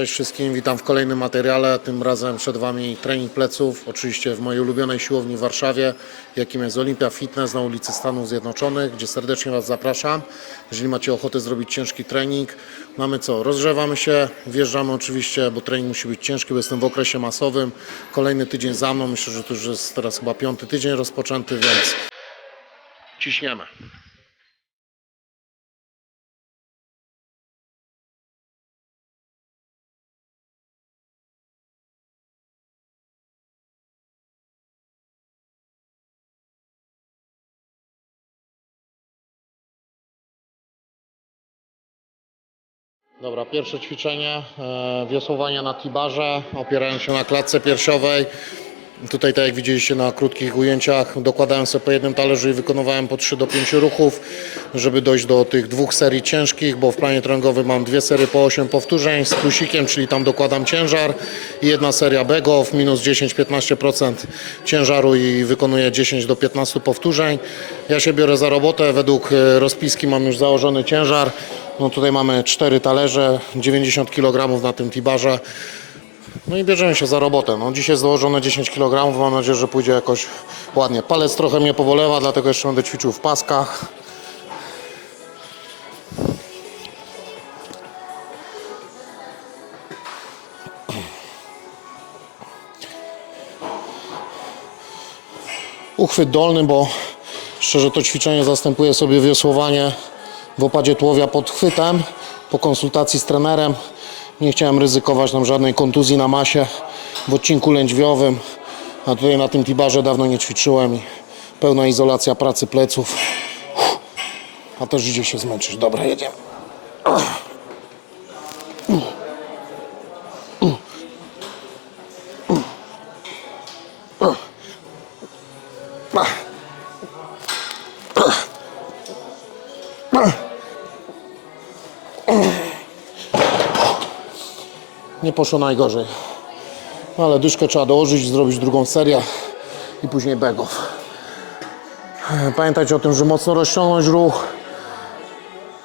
Cześć wszystkim, witam w kolejnym materiale. Tym razem przed Wami trening pleców, oczywiście w mojej ulubionej siłowni w Warszawie, jakim jest Olympia Fitness na ulicy Stanów Zjednoczonych, gdzie serdecznie Was zapraszam. Jeżeli macie ochotę zrobić ciężki trening, mamy co? Rozgrzewamy się, wjeżdżamy oczywiście, bo trening musi być ciężki, bo jestem w okresie masowym. Kolejny tydzień za mną, myślę, że to już jest teraz chyba piąty tydzień rozpoczęty, więc ciśniemy. Dobra, pierwsze ćwiczenie, e, wiosłowanie na tibarze, opierając się na klatce piersiowej. Tutaj, tak jak widzieliście na krótkich ujęciach, dokładałem sobie po jednym talerzu i wykonywałem po 3 do 5 ruchów, żeby dojść do tych dwóch serii ciężkich, bo w planie treningowym mam dwie serie po 8 powtórzeń z plusikiem, czyli tam dokładam ciężar i jedna seria begow, minus 10-15% ciężaru i wykonuję 10 do 15 powtórzeń. Ja się biorę za robotę, według e, rozpiski mam już założony ciężar. No tutaj mamy 4 talerze, 90 kg na tym tibarze. No i bierzemy się za robotę. No, dzisiaj jest założone 10 kg, mam nadzieję, że pójdzie jakoś ładnie. Palec trochę mnie pobolewa, dlatego jeszcze będę ćwiczył w paskach. Uchwyt dolny, bo szczerze to ćwiczenie zastępuje sobie wiosłowanie w opadzie tułowia pod chwytem. Po konsultacji z trenerem nie chciałem ryzykować nam żadnej kontuzji na masie w odcinku lędźwiowym. A tutaj na tym tibarze dawno nie ćwiczyłem i pełna izolacja pracy pleców. A też idzie się zmęczyć. Dobra, jedziemy. Nie poszło najgorzej. No ale dyszkę trzeba dołożyć, zrobić drugą serię i później begów. Pamiętajcie o tym, że mocno rozciągnąć ruch.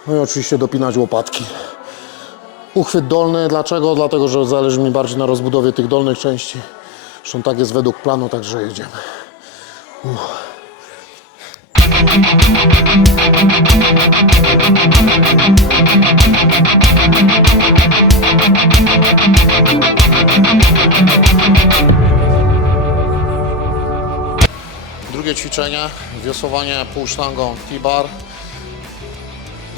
No i oczywiście dopinać łopatki. Uchwyt dolny, dlaczego? Dlatego, że zależy mi bardziej na rozbudowie tych dolnych części. Zresztą tak jest według planu, także jedziemy. Uff. Drugie ćwiczenie, wiosłowanie półsztangą T-bar.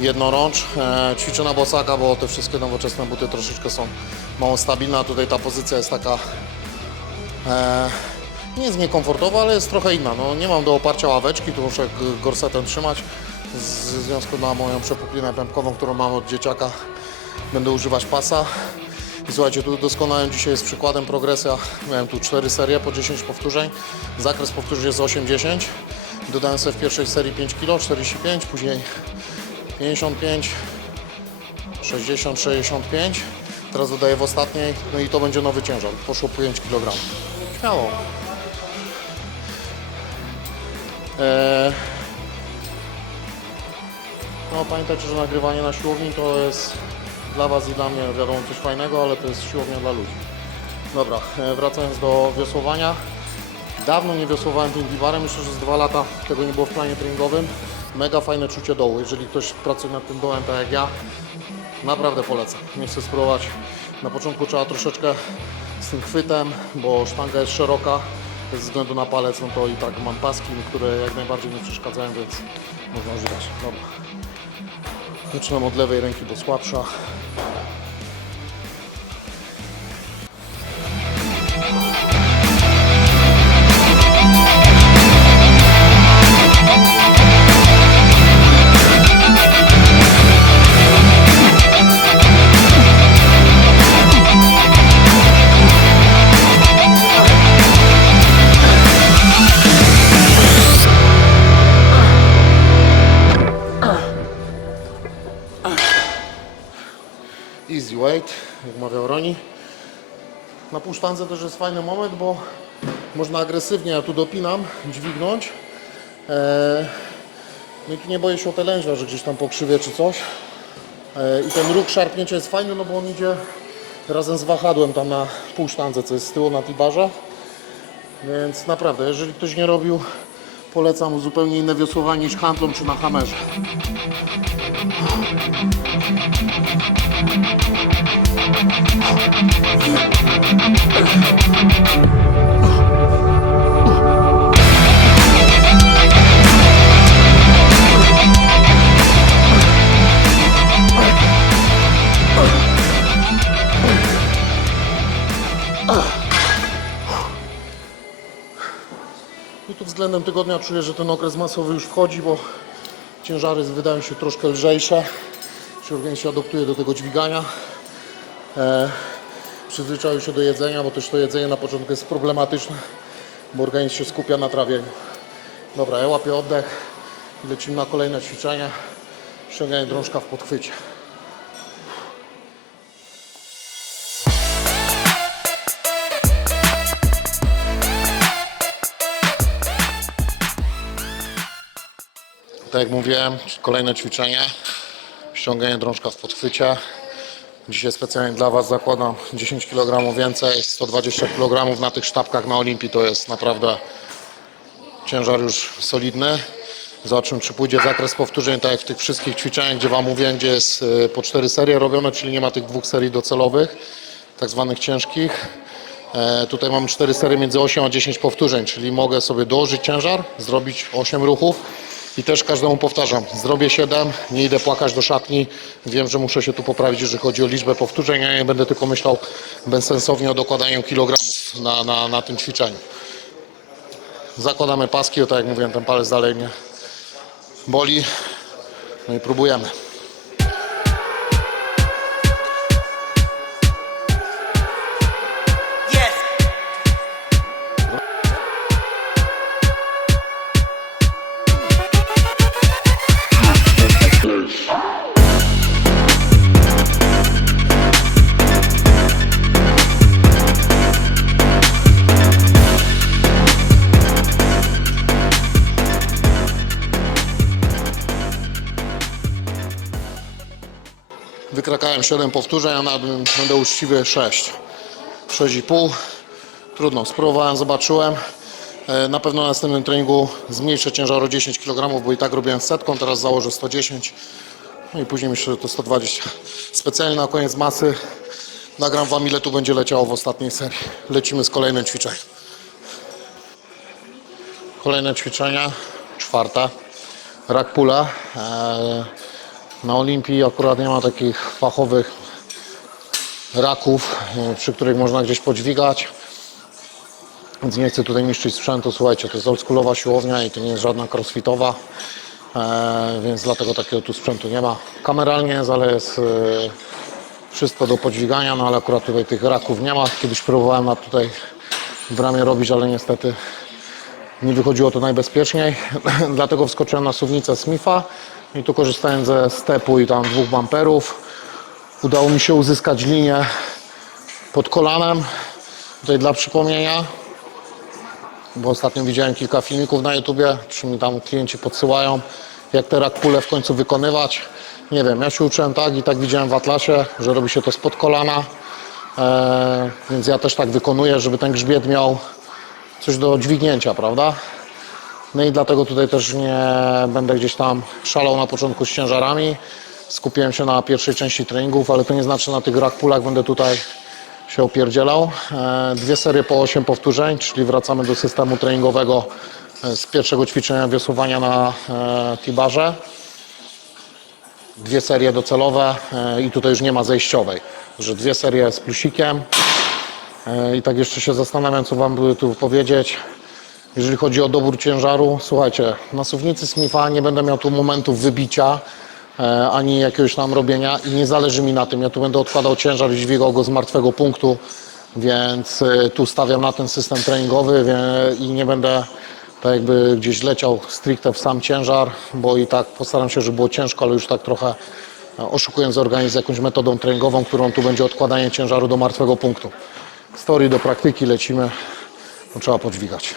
Jednorącz. E, ćwiczę na bosaka, bo te wszystkie nowoczesne buty troszeczkę są mało stabilne, tutaj ta pozycja jest taka e, nie jest niekomfortowa, ale jest trochę inna. No, nie mam do oparcia ławeczki, tu muszę gorsetem trzymać. Ze związku na moją przepuklinę pępkową, którą mam od dzieciaka, będę używać pasa. I słuchajcie, tu doskonałym dzisiaj jest przykładem progresja. Miałem tu 4 serie po 10 powtórzeń. Zakres powtórzeń jest 8-10. Dodałem sobie w pierwszej serii 5 kg, 45, później 55, 60, 65. Teraz dodaję w ostatniej, no i to będzie nowy ciężar. Poszło 5 kg. Śmiało. Eee, no pamiętajcie, że nagrywanie na siłowni to jest dla Was i dla mnie wiadomo coś fajnego, ale to jest siłownia dla ludzi. Dobra, e, wracając do wiosłowania. Dawno nie wiosłowałem diwarem, myślę, że z dwa lata tego nie było w planie treningowym. Mega fajne czucie dołu. Jeżeli ktoś pracuje nad tym dołem tak jak ja, naprawdę polecam. Nie chcę spróbować. Na początku trzeba troszeczkę z tym chwytem, bo sztanga jest szeroka. Ze względu na palec, no to i tak mam paski, które jak najbardziej nie przeszkadzają, więc można używać. Dobra. Zaczynam od lewej ręki, bo słabsza. Na półsztance też jest fajny moment, bo można agresywnie, ja tu dopinam, dźwignąć. Eee, no i tu nie boję się o te lędźwia, że gdzieś tam pokrzywie czy coś. Eee, I ten ruch szarpnięcia jest fajny, no bo on idzie razem z wahadłem tam na półsztance, co jest z tyłu na tibarze. Więc naprawdę, jeżeli ktoś nie robił, polecam zupełnie inne wiosłowanie niż handlą czy na hamerze. I tu względem tygodnia czuję, że ten okres masowy już wchodzi, bo ciężary wydają się troszkę lżejsze. Się organizm adoptuje do tego dźwigania. E, przyzwyczaił się do jedzenia, bo też to jedzenie na początku jest problematyczne, bo organizm się skupia na trawieniu. Dobra, ja łapię oddech i lecimy na kolejne ćwiczenie. Ściąganie drążka w podchwycie. Tak jak mówiłem, kolejne ćwiczenie. Ściąganie drążka w podchwycie. Dzisiaj specjalnie dla Was zakładam 10 kg więcej, 120 kg na tych sztabkach na Olimpii to jest naprawdę ciężar już solidny. Zobaczymy, czy pójdzie zakres powtórzeń, tak jak w tych wszystkich ćwiczeniach, gdzie Wam mówiłem, gdzie jest y, po 4 serie robione, czyli nie ma tych dwóch serii docelowych, tak zwanych ciężkich. E, Tutaj mam 4 serie między 8 a 10 powtórzeń, czyli mogę sobie dołożyć ciężar, zrobić 8 ruchów i też każdemu powtarzam, zrobię 7, nie idę płakać do szatni, wiem, że muszę się tu poprawić, jeżeli chodzi o liczbę powtórzeń, ja nie będę tylko myślał bezsensownie o dokładaniu kilogramów na, na, na tym ćwiczeniu. Zakładamy paski, o tak jak mówiłem, ten palec dalej mnie boli, no i próbujemy. Wykrakałem 7 powtórzeń, a na będę uczciwy 6. 6,5. Trudno, spróbowałem, zobaczyłem. E, Na pewno na następnym treningu zmniejszę ciężar o 10 kg, bo i tak robiłem setką, teraz założę 110. No i później myślę, że to 120. Specjalnie na koniec masy nagram Wam ile tu będzie leciało w ostatniej serii. Lecimy z kolejnym ćwiczeniem. Kolejne ćwiczenia, czwarte. Rak pula. E, Na Olimpii akurat nie ma takich fachowych raków, e, przy których można gdzieś podźwigać. Więc nie chcę tutaj niszczyć sprzętu. Słuchajcie, to jest oldschoolowa siłownia i to nie jest żadna crossfitowa, e, więc dlatego takiego tu sprzętu nie ma. Kameralnie jest, ale jest e, wszystko do podźwigania, no ale akurat tutaj tych raków nie ma. Kiedyś próbowałem na tutaj w ramie robić, ale niestety nie wychodziło to najbezpieczniej, dlatego wskoczyłem na suwnicę Smitha i tu korzystając ze stepu i tam dwóch bumperów udało mi się uzyskać linię pod kolanem. Tutaj dla przypomnienia, bo ostatnio widziałem kilka filmików na YouTubie, czy mi tam klienci podsyłają, jak te rakpule w końcu wykonywać. Nie wiem, ja się uczyłem tak i tak widziałem w Atlasie, że robi się to spod kolana, eee, więc ja też tak wykonuję, żeby ten grzbiet miał coś do dźwignięcia, prawda? No i dlatego tutaj też nie będę gdzieś tam szalał na początku z ciężarami. Skupiłem się na pierwszej części treningów, ale to nie znaczy na tych rackpulach będę tutaj się opierdzielał. E, Dwie serie po 8 powtórzeń, czyli wracamy do systemu treningowego e, z pierwszego ćwiczenia wiosłowania na e, tibarze. Dwie serie docelowe i tutaj już nie ma zejściowej, że dwie serie z plusikiem. I tak jeszcze się zastanawiam, co Wam tu powiedzieć. Jeżeli chodzi o dobór ciężaru, słuchajcie, na suwnicy Smitha nie będę miał tu momentów wybicia, e, ani jakiegoś tam robienia i nie zależy mi na tym. Ja tu będę odkładał ciężar i dźwigał go z martwego punktu, więc e, tu stawiam na ten system treningowy i nie będę tak jakby gdzieś leciał stricte w sam ciężar, bo i tak postaram się, żeby było ciężko, ale już tak trochę e, oszukując organizm jakąś metodą treningową, którą tu będzie odkładanie ciężaru do martwego punktu. Z teorii do praktyki lecimy, to trzeba podźwigać.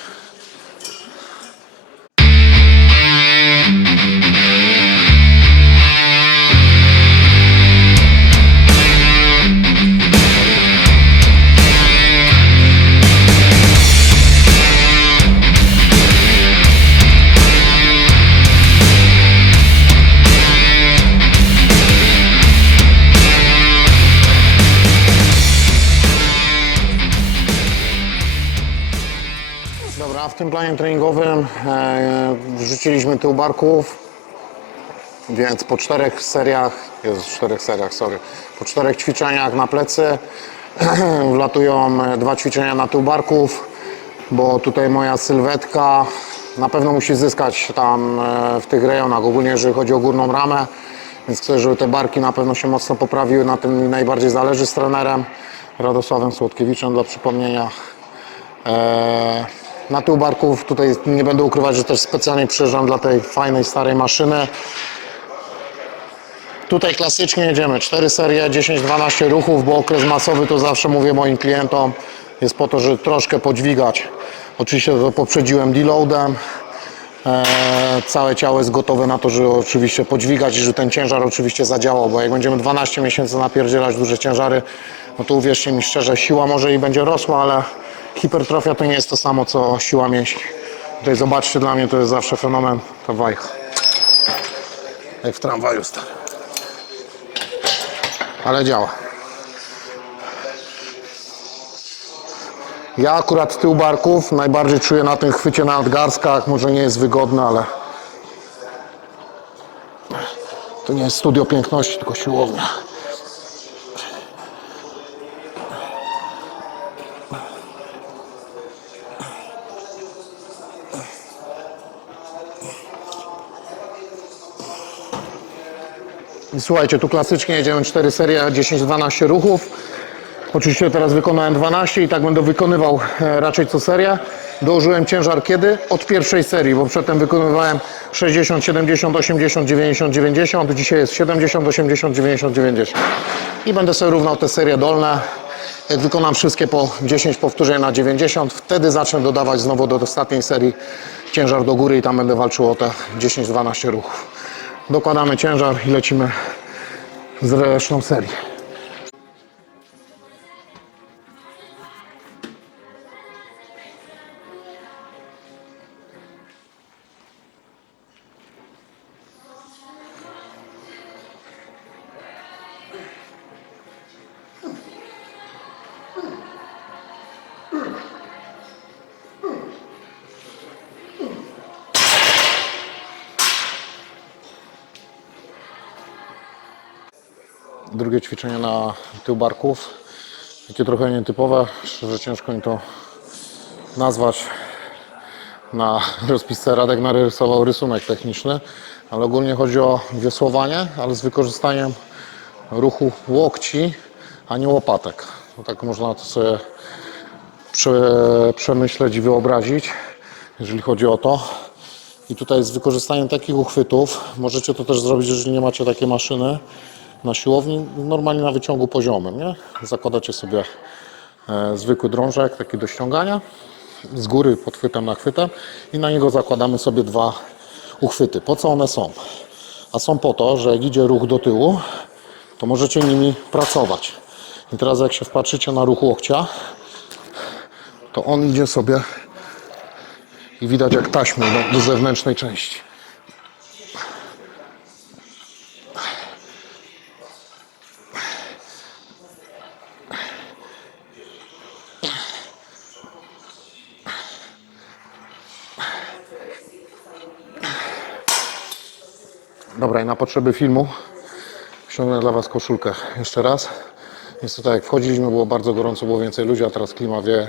Tym planie treningowym e, wrzuciliśmy tył barków, więc po czterech seriach, jest czterech seriach, sorry, po czterech ćwiczeniach na plecy wlatują e, dwa ćwiczenia na tył barków, bo tutaj moja sylwetka na pewno musi zyskać tam e, w tych rejonach, ogólnie jeżeli chodzi o górną ramę, więc chcę, żeby te barki na pewno się mocno poprawiły, na tym mi najbardziej zależy z trenerem Radosławem Słodkiewiczem dla przypomnienia. Eee, Na tył barków tutaj nie będę ukrywać, że też specjalnie przyjeżdżam dla tej fajnej, starej maszyny. Tutaj klasycznie jedziemy 4 serie, 10-12 ruchów, bo okres masowy to zawsze mówię moim klientom jest po to, żeby troszkę podźwigać. Oczywiście to poprzedziłem deloadem. Eee, całe ciało jest gotowe na to, żeby oczywiście podźwigać i że ten ciężar oczywiście zadziałał, bo jak będziemy 12 miesięcy napierdzielać duże ciężary, no to uwierzcie mi szczerze, siła może i będzie rosła, ale hipertrofia to nie jest to samo, co siła mięśni. Tutaj zobaczcie, dla mnie to jest zawsze fenomen, ta wajcha. Jak w tramwaju stary. Ale działa. Ja akurat tył barków najbardziej czuję na tym chwycie na nadgarstkach. Może nie jest wygodne, ale to nie jest studio piękności, tylko siłownia. Słuchajcie, tu klasycznie jedziemy 4 serie, 10-12 ruchów. Oczywiście teraz wykonałem 12 i tak będę wykonywał e, raczej co serię. Dołożyłem ciężar kiedy? Od pierwszej serii, bo przedtem wykonywałem 60, 70, 80, 90, 90. Dzisiaj jest 70, 80, 90, 90. I będę sobie równał te serie dolne. Jak wykonam wszystkie po 10 powtórzeń na 90, wtedy zacznę dodawać znowu do ostatniej serii ciężar do góry i tam będę walczył o te 10-12 ruchów. Dokładamy ciężar i lecimy z resztą serii. Drugie ćwiczenie na tył barków. Takie trochę nietypowe, szczerze ciężko mi to nazwać. Na rozpisce Radek narysował rysunek techniczny, ale ogólnie chodzi o wiosłowanie, ale z wykorzystaniem ruchu łokci, a nie łopatek. No tak można to sobie prze, przemyśleć i wyobrazić, jeżeli chodzi o to. I tutaj z wykorzystaniem takich uchwytów, możecie to też zrobić, jeżeli nie macie takiej maszyny na siłowni, normalnie na wyciągu poziomym, nie? Zakładacie sobie e, zwykły drążek, taki do ściągania, z góry na chwytem i na niego zakładamy sobie dwa uchwyty. Po co one są? A są po to, że jak idzie ruch do tyłu, to możecie nimi pracować. I teraz jak się wpatrzycie na ruch łokcia, to on idzie sobie i widać jak taśmy do, do zewnętrznej części. Potrzeby filmu ściągnę dla Was koszulkę jeszcze raz. Niestety jak wchodziliśmy było bardzo gorąco, było więcej ludzi, a teraz klima wie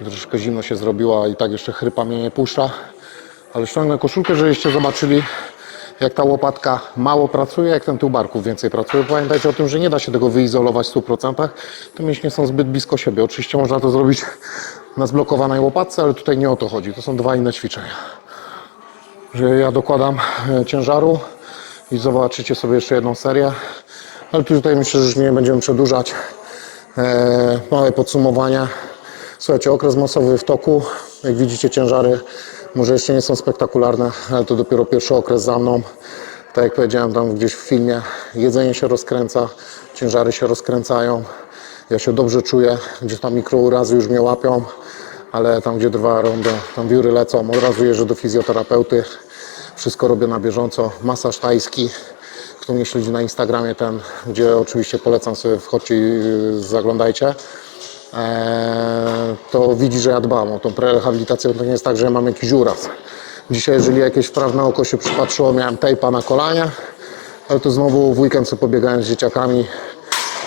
i troszeczkę zimno się zrobiła i tak jeszcze chrypa mnie nie puszcza. Ale ściągnę koszulkę, żebyście zobaczyli jak ta łopatka mało pracuje, jak ten tył barków więcej pracuje. Pamiętajcie o tym, że nie da się tego wyizolować w 100%. Te mięśnie są zbyt blisko siebie. Oczywiście można to zrobić na zblokowanej łopatce, ale tutaj nie o to chodzi. To są dwa inne ćwiczenia że ja dokładam e, ciężaru i zobaczycie sobie jeszcze jedną serię. Ale tutaj myślę, że już nie będziemy przedłużać. E, małe podsumowanie. Słuchajcie, okres masowy w toku. Jak widzicie, ciężary może jeszcze nie są spektakularne, ale to dopiero pierwszy okres za mną. Tak jak powiedziałem tam gdzieś w filmie, jedzenie się rozkręca, ciężary się rozkręcają. Ja się dobrze czuję, gdzie tam mikrourazy już mnie łapią ale tam gdzie trwa ronda, tam wióry lecą, od razu jeżdżę do fizjoterapeuty, wszystko robię na bieżąco, masaż tajski, kto mnie śledzi na Instagramie ten, gdzie oczywiście polecam sobie, wchodźcie i zaglądajcie. e, to widzi, że ja dbam o tą prerehabilitację. To nie jest tak, że ja mam jakiś uraz. Dzisiaj, jeżeli jakieś wprawne oko się przypatrzyło, miałem tejpa na kolanie, ale to znowu w weekend sobie pobiegałem z dzieciakami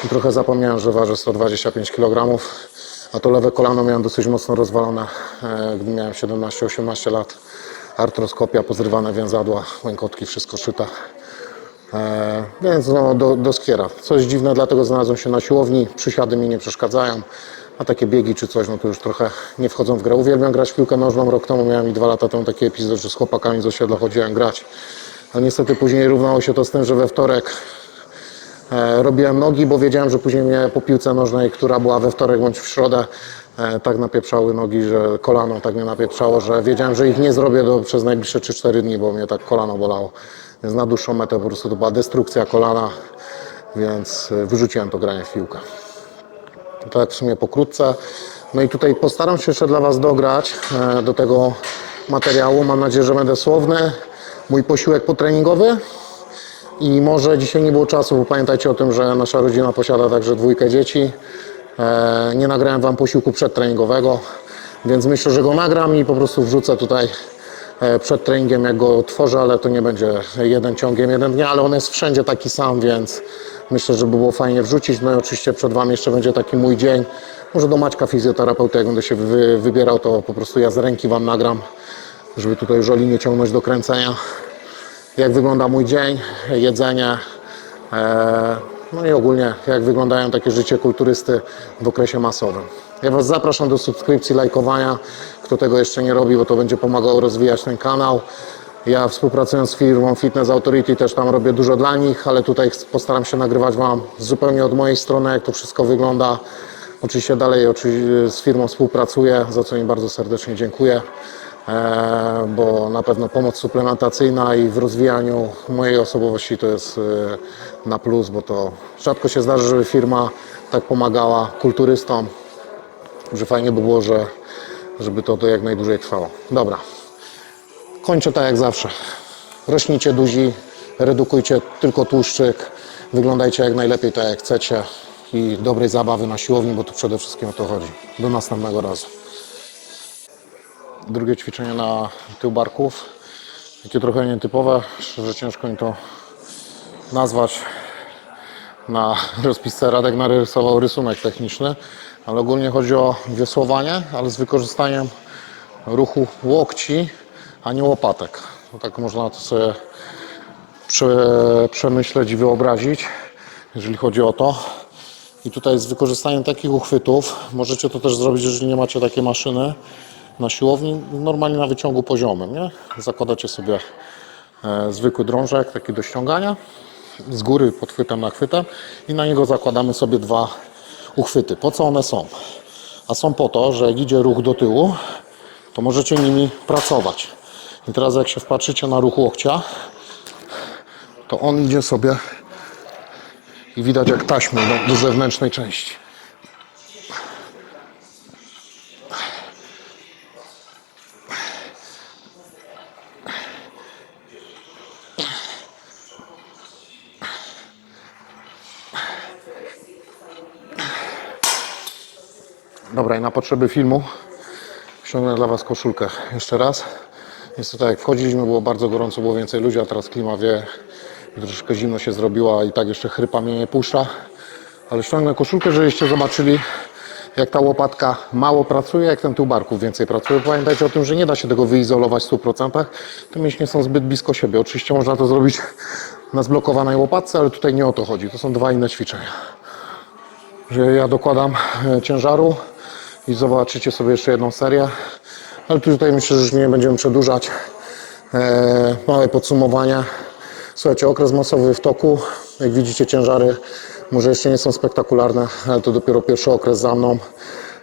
i trochę zapomniałem, że waży 125 kg, a to lewe kolano miałem dosyć mocno rozwalone, e, gdy miałem 17-18 lat. Artroskopia, pozrywane więzadła, łękotki, wszystko szyte. E, więc no, do, do skiera. Coś dziwne, dlatego znalazłem się na siłowni. Przysiady mi nie przeszkadzają, a takie biegi czy coś, no to już trochę nie wchodzą w grę. Uwielbiam grać w piłkę nożną. Rok temu miałem i dwa lata temu taki epizod, że z chłopakami z osiedla chodziłem grać. Ale niestety później równało się to z tym, że we wtorek E, Robiłem nogi, bo wiedziałem, że później mnie po piłce nożnej, która była we wtorek bądź w środę, tak napieprzały nogi, że kolano tak mnie napieprzało, że wiedziałem, że ich nie zrobię do, przez najbliższe 3-4 dni, bo mnie tak kolano bolało. Więc na dłuższą metę po prostu to była destrukcja kolana, więc e, wyrzuciłem to granie w piłkę. To tak w sumie pokrótce. No i tutaj postaram się jeszcze dla Was dograć e, do tego materiału. Mam nadzieję, że będę słowny. Mój posiłek potreningowy. I może dzisiaj nie było czasu, bo pamiętajcie o tym, że nasza rodzina posiada także dwójkę dzieci. E, nie nagrałem Wam posiłku przedtreningowego, więc myślę, że go nagram i po prostu wrzucę tutaj e, przed treningiem, jak go tworzę, ale to nie będzie jeden ciągiem, jeden dnia, ale on jest wszędzie taki sam, więc myślę, że by było fajnie wrzucić. No i oczywiście przed Wami jeszcze będzie taki mój dzień. Może do Maćka fizjoterapeuty, jak będę się wy, wybierał, to po prostu ja z ręki Wam nagram, żeby tutaj już nie ciągnąć do kręcenia jak wygląda mój dzień, jedzenie, e, no i ogólnie jak wyglądają takie życie kulturysty w okresie masowym. Ja Was zapraszam do subskrypcji, lajkowania, kto tego jeszcze nie robi, bo to będzie pomagało rozwijać ten kanał. Ja współpracując z firmą Fitness Authority też tam robię dużo dla nich, ale tutaj postaram się nagrywać Wam zupełnie od mojej strony, jak to wszystko wygląda. Oczywiście dalej oczywiście z firmą współpracuję, za co im bardzo serdecznie dziękuję bo na pewno pomoc suplementacyjna i w rozwijaniu mojej osobowości to jest e, na plus, bo to rzadko się zdarzy, żeby firma tak pomagała kulturystom, że fajnie by było, że, żeby to, to jak najdłużej trwało. Dobra, kończę tak jak zawsze. Rośnijcie duzi, redukujcie tylko tłuszczyk, wyglądajcie jak najlepiej tak jak chcecie i dobrej zabawy na siłowni, bo tu przede wszystkim o to chodzi. Do następnego razu drugie ćwiczenie na tył barków. Takie trochę nietypowe, szczerze ciężko mi to nazwać. Na rozpisce Radek narysował rysunek techniczny, ale ogólnie chodzi o wiosłowanie, ale z wykorzystaniem ruchu łokci, a nie łopatek. No tak można to sobie prze, przemyśleć i wyobrazić, jeżeli chodzi o to. I tutaj z wykorzystaniem takich uchwytów, możecie to też zrobić, jeżeli nie macie takiej maszyny, na siłowni, normalnie na wyciągu poziomym, nie? Zakładacie sobie e, zwykły drążek, taki do ściągania, z góry podchwytem na chwytem i na niego zakładamy sobie dwa uchwyty. Po co one są? A są po to, że jak idzie ruch do tyłu, to możecie nimi pracować. I teraz jak się wpatrzycie na ruch łokcia, to on idzie sobie i widać jak taśmą do, do zewnętrznej części. Dobra, i na potrzeby filmu ściągnę dla Was koszulkę jeszcze raz. Jest to tak, jak wchodziliśmy, było bardzo gorąco, było więcej ludzi, a teraz klima wie, troszeczkę zimno się zrobiła i tak jeszcze chrypa mnie nie puszcza. Ale ściągnę koszulkę, żebyście zobaczyli, jak ta łopatka mało pracuje, jak ten tył barków więcej pracuje. Pamiętajcie o tym, że nie da się tego wyizolować w 100%. Te mięśnie są zbyt blisko siebie. Oczywiście można to zrobić na zblokowanej łopatce, ale tutaj nie o to chodzi. To są dwa inne ćwiczenia. Że ja dokładam e, ciężaru, i zobaczycie sobie jeszcze jedną serię. Ale tutaj myślę, że już nie będziemy przedłużać. E, małe podsumowanie. Słuchajcie, okres masowy w toku. Jak widzicie, ciężary może jeszcze nie są spektakularne, ale to dopiero pierwszy okres za mną.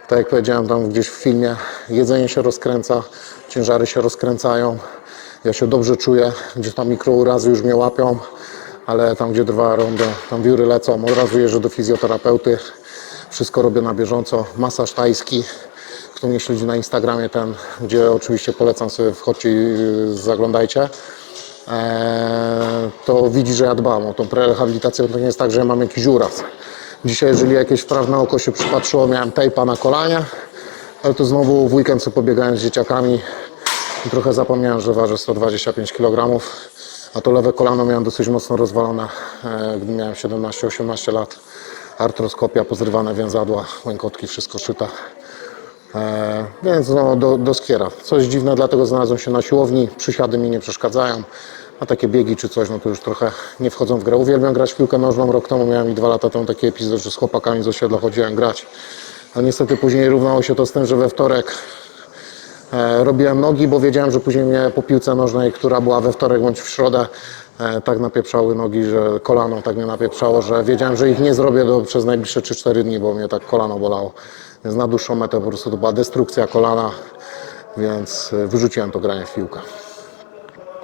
Tak jak powiedziałem tam gdzieś w filmie, jedzenie się rozkręca, ciężary się rozkręcają. Ja się dobrze czuję, gdzie tam mikrourazy już mnie łapią, ale tam gdzie trwa ronda, tam wióry lecą, od razu jeżdżę do fizjoterapeuty. Wszystko robię na bieżąco. Masaż tajski. Kto mnie śledzi na Instagramie, ten, gdzie oczywiście polecam sobie, wchodźcie i y, zaglądajcie. Eee, to widzi, że ja dbam o tą prerehabilitację. To nie jest tak, że ja mam jakiś uraz. Dzisiaj, jeżeli jakieś wprawne oko się przypatrzyło, miałem tejpa na kolanie, ale to znowu w weekend sobie pobiegałem z dzieciakami i trochę zapomniałem, że waży 125 kg, a to lewe kolano miałem dosyć mocno rozwalone, e, gdy miałem 17-18 lat. Artroskopia, pozrywane więzadła, łękotki, wszystko szyte. E, więc no, do, do skiera. Coś dziwne, dlatego znalazłem się na siłowni. Przysiady mi nie przeszkadzają, a takie biegi czy coś, no to już trochę nie wchodzą w grę. Uwielbiam grać w piłkę nożną. Rok temu miałem i dwa lata temu taki epizod, że z chłopakami z osiedla chodziłem grać. Ale niestety później równało się to z tym, że we wtorek e, robiłem nogi, bo wiedziałem, że później mnie po piłce nożnej, która była we wtorek bądź w środę, tak napieprzały nogi, że kolano tak mnie napieprzało, że wiedziałem, że ich nie zrobię do, przez najbliższe 3-4 dni, bo mnie tak kolano bolało. Więc na dłuższą metę po prostu to była destrukcja kolana, więc e, wyrzuciłem to granie w piłkę.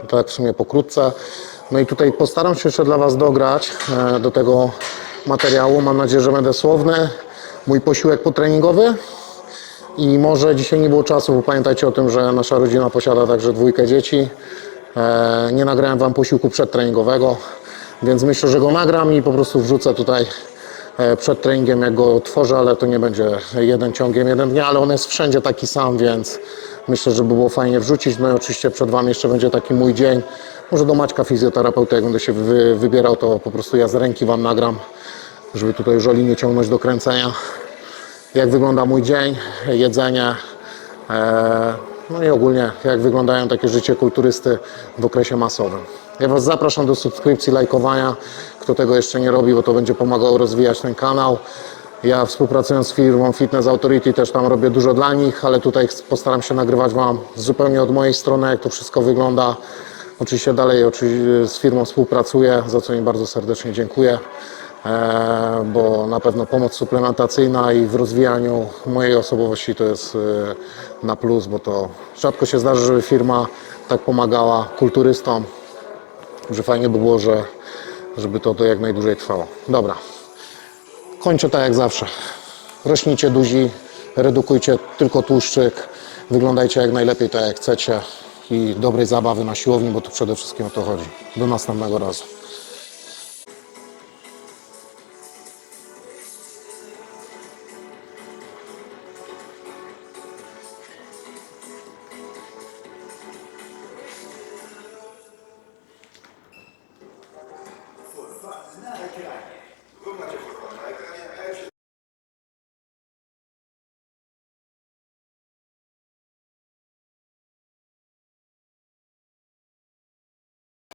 To tak w sumie pokrótce. No i tutaj postaram się jeszcze dla Was dograć e, do tego materiału. Mam nadzieję, że będę słowny. Mój posiłek potreningowy. I może dzisiaj nie było czasu, bo pamiętajcie o tym, że nasza rodzina posiada także dwójkę dzieci. E, nie nagrałem Wam posiłku przedtreningowego, więc myślę, że go nagram i po prostu wrzucę tutaj e, przed treningiem, jak go tworzę, ale to nie będzie jeden ciągiem, jeden dnia, ale on jest wszędzie taki sam, więc myślę, że by było fajnie wrzucić. No i oczywiście przed Wami jeszcze będzie taki mój dzień. Może do Maćka fizjoterapeuty, jak będę się wy, wybierał, to po prostu ja z ręki Wam nagram, żeby tutaj już Oli nie ciągnąć do kręcenia jak wygląda mój dzień, jedzenie, e, no i ogólnie jak wyglądają takie życie kulturysty w okresie masowym. Ja Was zapraszam do subskrypcji, lajkowania, kto tego jeszcze nie robi, bo to będzie pomagało rozwijać ten kanał. Ja współpracując z firmą Fitness Authority też tam robię dużo dla nich, ale tutaj postaram się nagrywać Wam zupełnie od mojej strony, jak to wszystko wygląda. Oczywiście dalej z firmą współpracuję, za co im bardzo serdecznie dziękuję e, bo na pewno pomoc suplementacyjna i w rozwijaniu mojej osobowości to jest e, na plus, bo to rzadko się zdarzy, żeby firma tak pomagała kulturystom, że fajnie by było, że, żeby to, to jak najdłużej trwało. Dobra, kończę tak jak zawsze. Rośnijcie duzi, redukujcie tylko tłuszczyk, wyglądajcie jak najlepiej tak jak chcecie i dobrej zabawy na siłowni, bo tu przede wszystkim o to chodzi. Do następnego razu.